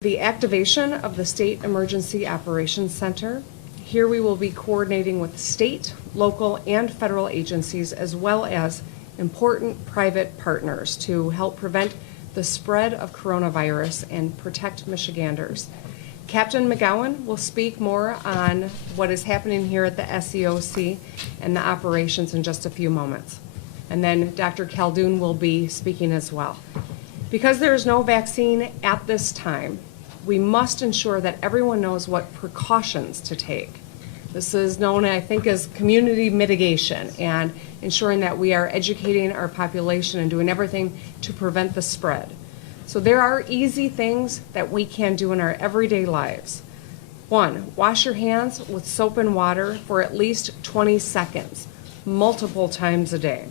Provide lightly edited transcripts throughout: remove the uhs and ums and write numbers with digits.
The activation of the State Emergency Operations Center. Here we will be coordinating with state, local, and federal agencies as well as important private partners to help prevent the spread of coronavirus and protect Michiganders. Captain McGowan will speak more on what is happening here at the SEOC and the operations in just a few moments. And then Dr. Caldoun will be speaking as well. Because there is no vaccine at this time, we must ensure that everyone knows what precautions to take. This is known, I think, as community mitigation and ensuring that we are educating our population and doing everything to prevent the spread. So there are easy things that we can do in our everyday lives. 1, wash your hands with soap and water for at least 20 seconds, multiple times a day.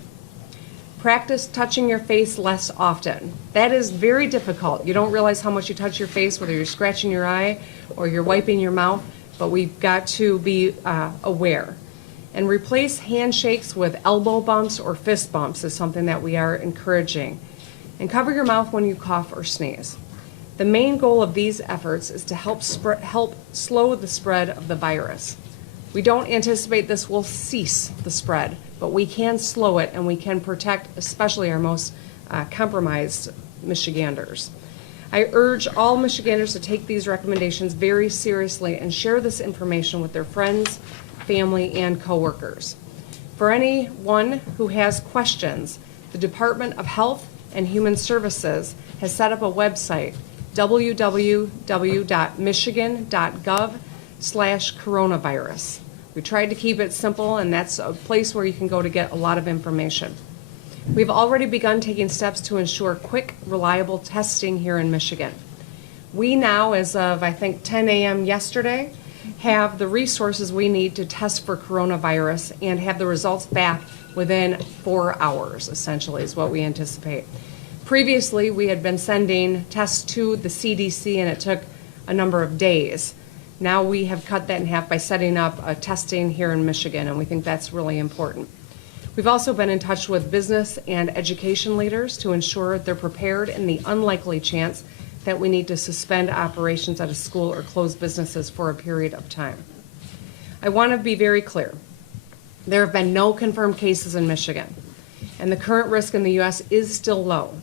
Practice touching your face less often. That is very difficult. You don't realize how much you touch your face, whether you're scratching your eye or you're wiping your mouth, but we've got to be aware. And replace handshakes with elbow bumps or fist bumps is something that we are encouraging. And cover your mouth when you cough or sneeze. The main goal of these efforts is to help slow the spread of the virus. We don't anticipate this will cease the spread, but we can slow it and we can protect especially our most compromised Michiganders. I urge all Michiganders to take these recommendations very seriously and share this information with their friends, family, and coworkers. For anyone who has questions, the Department of Health and Human Services has set up a website, www.michigan.gov/coronavirus. We tried to keep it simple, and that's a place where you can go to get a lot of information. We've already begun taking steps to ensure quick, reliable testing here in Michigan. We now, as of I think 10 a.m. yesterday, have the resources we need to test for coronavirus and have the results back within 4 hours, essentially, is what we anticipate. Previously, we had been sending tests to the CDC and it took a number of days. Now we have cut that in half by setting up a testing here in Michigan, and we think that's really important. We've also been in touch with business and education leaders to ensure they're prepared in the unlikely chance that we need to suspend operations at a school or close businesses for a period of time. I want to be very clear. There have been no confirmed cases in Michigan, and the current risk in the U.S. is still low.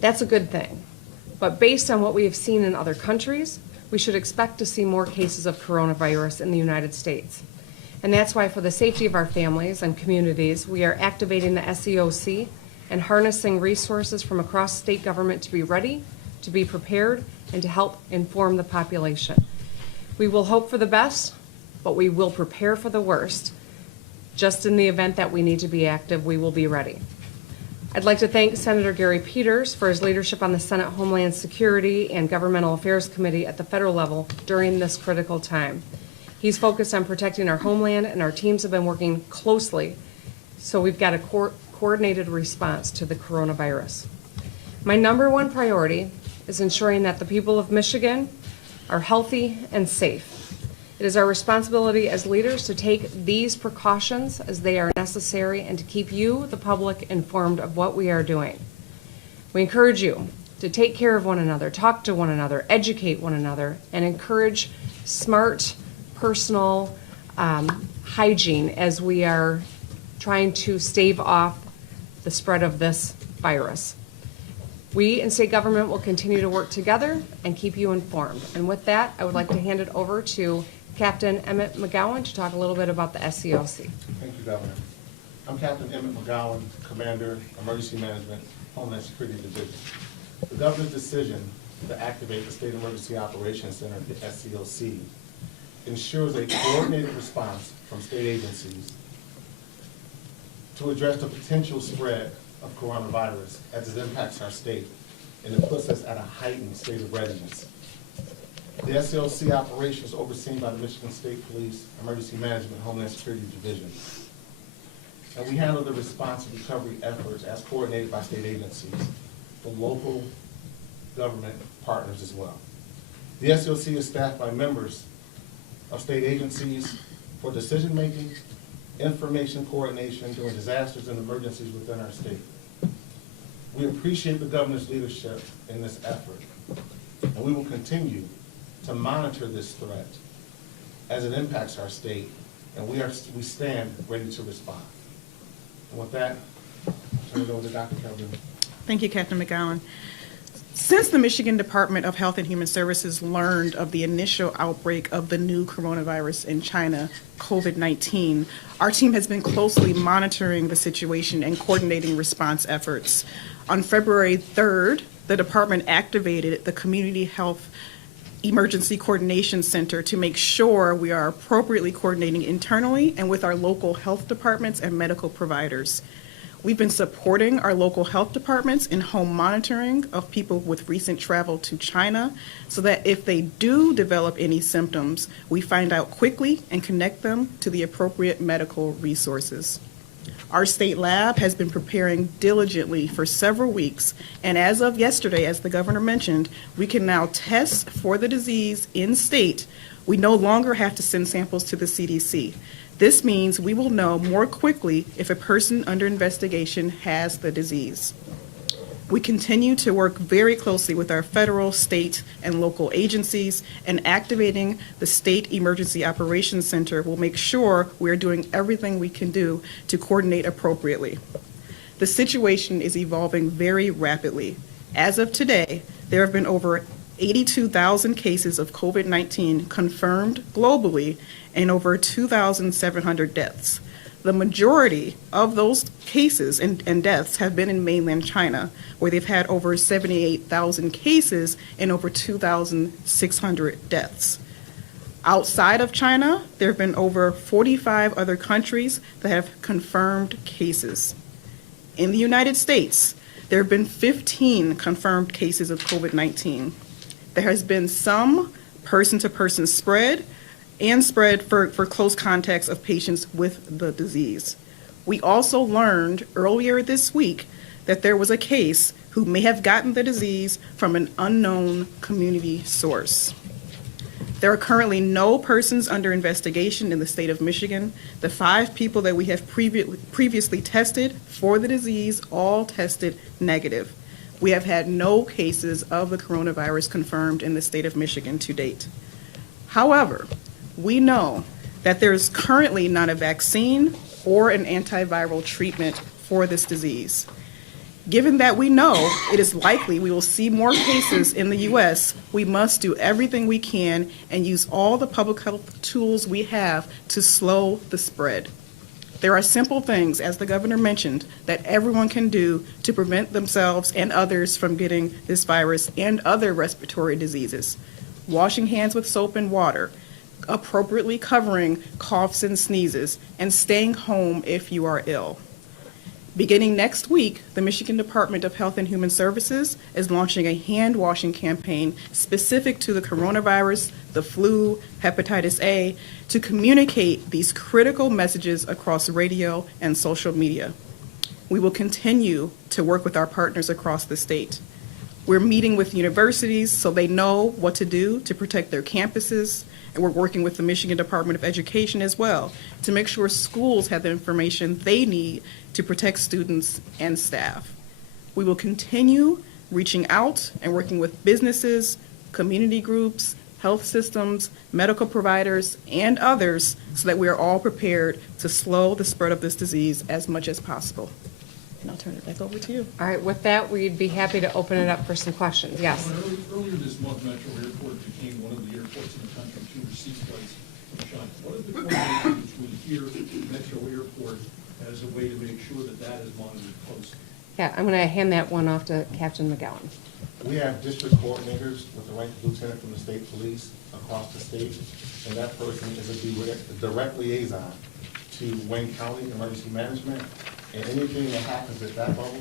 That's a good thing. But based on what we have seen in other countries, we should expect to see more cases of coronavirus in the United States. And that's why, for the safety of our families and communities, we are activating the SEOC and harnessing resources from across state government to be ready, to be prepared, and to help inform the population. We will hope for the best, but we will prepare for the worst. Just in the event that we need to be active, we will be ready. I'd like to thank Senator Gary Peters for his leadership on the Senate Homeland Security and Governmental Affairs Committee at the federal level during this critical time. He's focused on protecting our homeland, and our teams have been working closely, so we've got a coordinated response to the coronavirus. My number one priority is ensuring that the people of Michigan are healthy and safe. It is our responsibility as leaders to take these precautions as they are necessary and to keep you, the public, informed of what we are doing. We encourage you to take care of one another, talk to one another, educate one another, and encourage smart, personal hygiene as we are trying to stave off the spread of this virus. We in state government will continue to work together and keep you informed. And with that, I would like to hand it over to Captain Emmett McGowan to talk a little bit about the SEOC. Thank you, Governor. I'm Captain Emmett McGowan, Commander, Emergency Management, Homeland Security Division. The Governor's decision to activate the State Emergency Operations Center, the SEOC, ensures a coordinated response from state agencies to address the potential spread of coronavirus as it impacts our state, and it puts us at a heightened state of readiness. The SLC operation is overseen by the Michigan State Police Emergency Management Homeland Security Division. And we handle the response and recovery efforts as coordinated by state agencies, the local government partners as well. The SLC is staffed by members of state agencies for decision-making, information coordination during disasters and emergencies within our state. We appreciate the Governor's leadership in this effort. And we will continue to monitor this threat as it impacts our state, and we stand ready to respond. And with that, I'll turn it over to Dr. Calhoun. Thank you, Captain McGowan. Since the Michigan Department of Health and Human Services learned of the initial outbreak of the new coronavirus in China, COVID-19, our team has been closely monitoring the situation and coordinating response efforts. On February 3rd, the department activated the Community Health Emergency Coordination Center to make sure we are appropriately coordinating internally and with our local health departments and medical providers. We've been supporting our local health departments in home monitoring of people with recent travel to China so that if they do develop any symptoms, we find out quickly and connect them to the appropriate medical resources. Our state lab has been preparing diligently for several weeks, and as of yesterday, as the governor mentioned, we can now test for the disease in state. We no longer have to send samples to the CDC. This means we will know more quickly if a person under investigation has the disease. We continue to work very closely with our federal, state, and local agencies, and activating the State Emergency Operations Center will make sure we are doing everything we can do to coordinate appropriately. The situation is evolving very rapidly. As of today, there have been over 82,000 cases of COVID-19 confirmed globally and over 2,700 deaths. The majority of those cases and deaths have been in mainland China, where they've had over 78,000 cases and over 2,600 deaths. Outside of China, there have been over 45 other countries that have confirmed cases. In the United States, there have been 15 confirmed cases of COVID-19. There has been some person-to-person spread and spread for close contacts of patients with the disease. We also learned earlier this week that there was a case who may have gotten the disease from an unknown community source. There are currently no persons under investigation in the state of Michigan. The 5 people that we have previously tested for the disease all tested negative. We have had no cases of the coronavirus confirmed in the state of Michigan to date. However, we know that there is currently not a vaccine or an antiviral treatment for this disease. Given that we know it is likely we will see more cases in the U.S., we must do everything we can and use all the public health tools we have to slow the spread. There are simple things, as the governor mentioned, that everyone can do to prevent themselves and others from getting this virus and other respiratory diseases. Washing hands with soap and water, appropriately covering coughs and sneezes, and staying home if you are ill. Beginning next week, the Michigan Department of Health and Human Services is launching a hand washing campaign specific to the coronavirus, the flu, hepatitis A, to communicate these critical messages across radio and social media. We will continue to work with our partners across the state. We're meeting with universities so they know what to do to protect their campuses, and we're working with the Michigan Department of Education as well to make sure schools have the information they need to protect students and staff. We will continue reaching out and working with businesses, community groups, health systems, medical providers, and others so that we are all prepared to slow the spread of this disease as much as possible. And I'll turn it back over to you. All right, with that, we'd be happy to open it up for some questions. Yes. Earlier this month, Metro Airport became one of the airports in the country to receive flights from China. What is the coordination between here and Metro Airport as a way to make sure that that is monitored closely? Yeah, I'm going to hand that one off to Captain McGowan. We have district coordinators with the rank of lieutenant from the state police across the state, and that person is a direct liaison to Wayne County Emergency Management, and anything that happens at that level,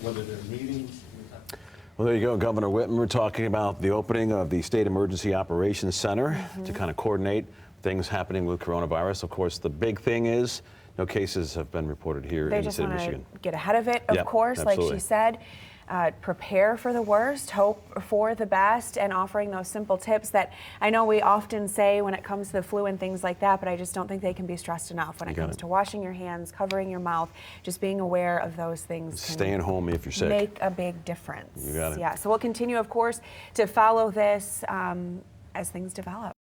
whether there's meetings. Well, there you go, Governor Whitman. We're talking about the opening of the State Emergency Operations Center to kind of coordinate things happening with coronavirus. Of course, the big thing is no cases have been reported here in the state of Michigan. They just want to get ahead of it, of Yep, course, absolutely. like she said. prepare for the worst, hope for the best, and offering those simple tips that I know we often say when it comes to the flu and things like that, but I just don't think they can be stressed enough when it comes to washing your hands, covering your mouth, just being aware of those things. Staying home if you're sick. Make a big difference. You got it. Yeah, so we'll continue, of course, to follow this as things develop.